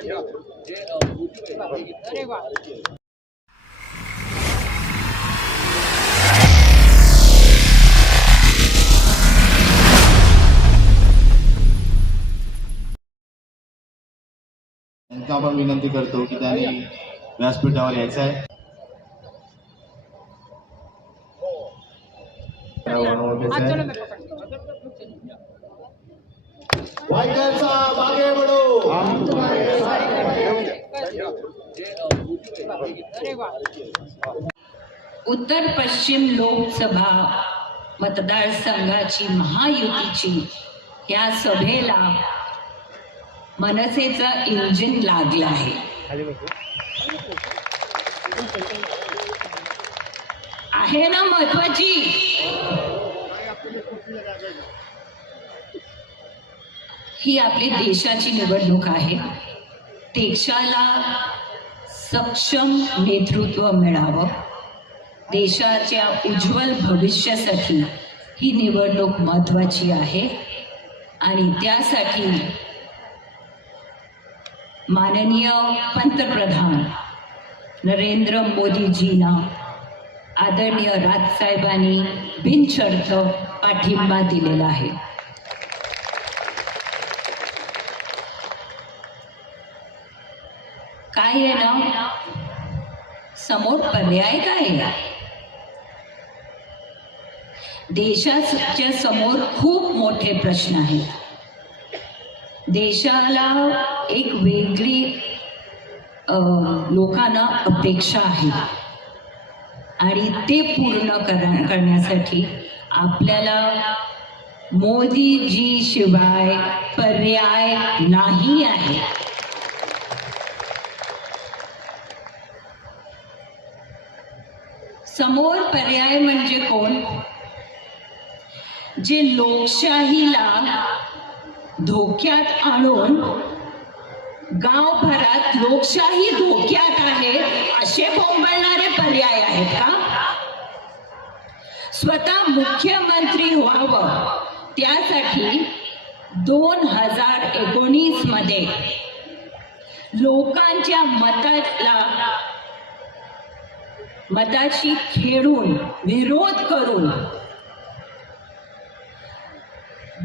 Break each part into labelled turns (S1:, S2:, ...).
S1: त्यांना आपण विनंती करतो की त्यांनी व्यासपीठावर यायचं आहे मागे बडो
S2: उत्तर पश्चिम लोकसभा मतदारसंघाची महायुतीची या सभेला मनसेचं इंजिन लागलं आहे. आहे ना महत्वाची? ही आपली देशाची निवडणूक आहे. देशाला सक्षम नेतृत्व मिळावं. देशाच्या उज्ज्वल भविष्यासाठी ही निवडणूक महत्वाची आहे. आणि त्यासाठी माननीय पंतप्रधान नरेंद्र मोदीजींना आदरणीय राजसाहेबांनी बिनशर्त पाठिंबा दिलेला आहे. काय आहे ना? समोर पर्याय काय आहे? देशाच्या समोर खूप मोठे प्रश्न आहेत. देशाला एक वेगळी लोकांना अपेक्षा आहे. आणि ते पूर्ण करण्यासाठी आपल्याला मोदीजी शिवाय पर्याय नाही आहे. समोर पर्याय म्हणजे कोण? जे लोकशाहीला धोक्यात आणून गावभरात लोकशाही धोक्यात आहे असे बोंबळणारे पर्याय आहेत का? स्वतः मुख्यमंत्री व्हावं त्यासाठी दोन हजार एकोणीसमध्ये लोकांच्या मताला मताशी खेळून विरोध करून.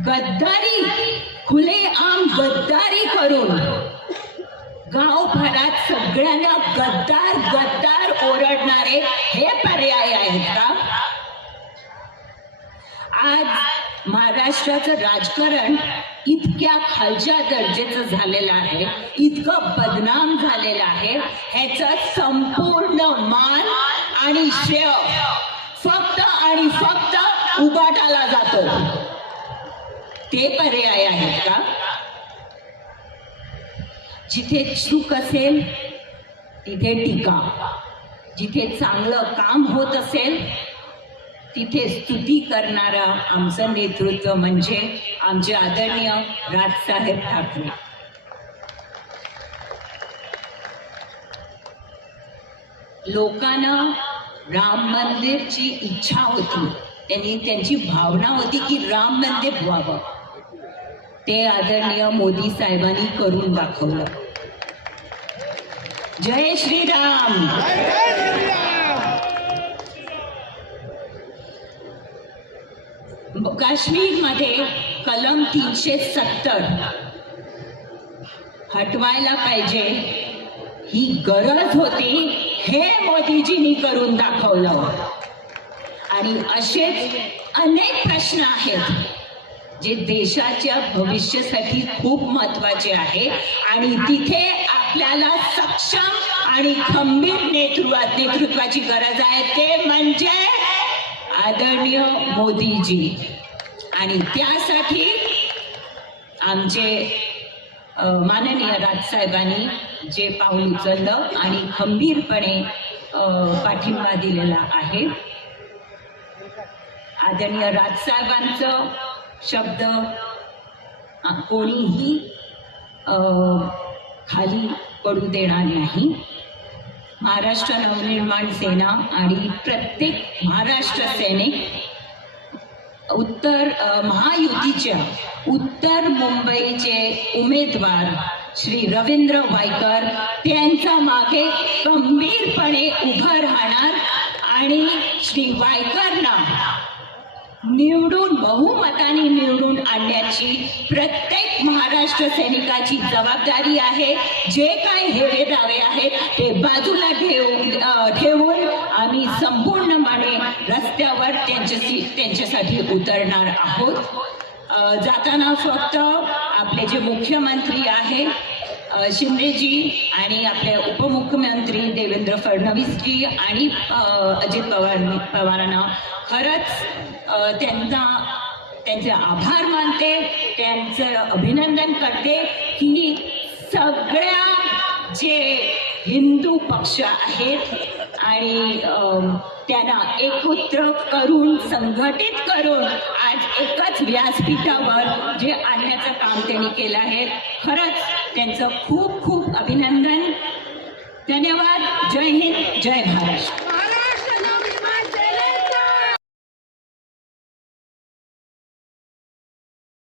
S2: गद्दारी खुलेआम गद्दारी करून. गावभरात सगळ्यांना गद्दार गद्दार ओरडणारे हे पर्याय आहेत का? आज महाराष्ट्राचं राजकारण इतक्या खालच्या दर्जेचं झालेलं आहे इतकं बदनाम झालेलं आहे ह्याचा संपूर्ण मान आणि श्रेय फक्त आणि फक्त उगाटाला जातो. ते पर्याय आहेत का? जिथे चूक असेल तिथे टीका. जिथे चांगलं काम होत असेल तिथे स्तुती करणारं आमचं नेतृत्व म्हणजे आमचे आदरणीय राजसाहेब ठाकरे. लोकांना राम मंदिरची इच्छा होती. त्यांनी त्यांची भावना होती की राम मंदिर व्हावं. ते आदरणीय मोदी साहेबांनी करून दाखवलं. जय श्रीराम! काश्मीरमध्ये कलम तीनशे सत्तर हटवायला पाहिजे. ही गरज होती. हे मोदीजींनी करून दाखवलं. आणि असेच अनेक प्रश्न आहेत जे देशाच्या भविष्यासाठी खूप महत्त्वाचे आहे. आणि तिथे आपल्याला सक्षम आणि खंबीर नेतृत्वा नेतृत्वाची गरज आहे. ते म्हणजे आदरणीय मोदीजी. आणि त्यासाठी आमचे माननीय राजसाहेबांनी जे पाऊल उचललं आणि खंबीरपणे पाठिंबा दिलेला आहे. आदरणीय राजसाहेबांचं शब्द कोणीही खाली पडू देणार नाही. महाराष्ट्र नवनिर्माण सेना आणि प्रत्येक महाराष्ट्र सैनिक उत्तर महायुतीच्या उत्तर मुंबईचे उमेदवार श्री रवींद्र वायकर त्यांच्या मागे गंभीरपणे उभं राहणार आणि श्री वायकरना निवडून बहुमताने निवडून आणण्याची प्रत्येक महाराष्ट्र सैनिकाची जबाबदारी आहे. जे काय हेवे दावे आहेत ते बाजूला ठेवून ठेवून आम्ही संपूर्णपणे रस्त्यावर त्यांच्याशी त्यांच्यासाठी उतरणार आहोत. जाताना फक्त आपले जे मुख्यमंत्री आहे शिंदेजी आणि आपले उपमुख्यमंत्री देवेंद्र फडणवीसजी आणि अजित पवार पवारांना खरंच त्यांचा त्यांचे आभार मानते त्यांचं अभिनंदन करते की सगळ्या जे हिंदू पक्ष आहेत आणि त्यांना एकत्र करून संघटित करून आज एकच व्यासपीठावर जे आणण्याचं काम त्यांनी केलं आहे खरंच त्यांचं खूप खूप अभिनंदन. धन्यवाद. जय हिंद. जय महाराष्ट्र.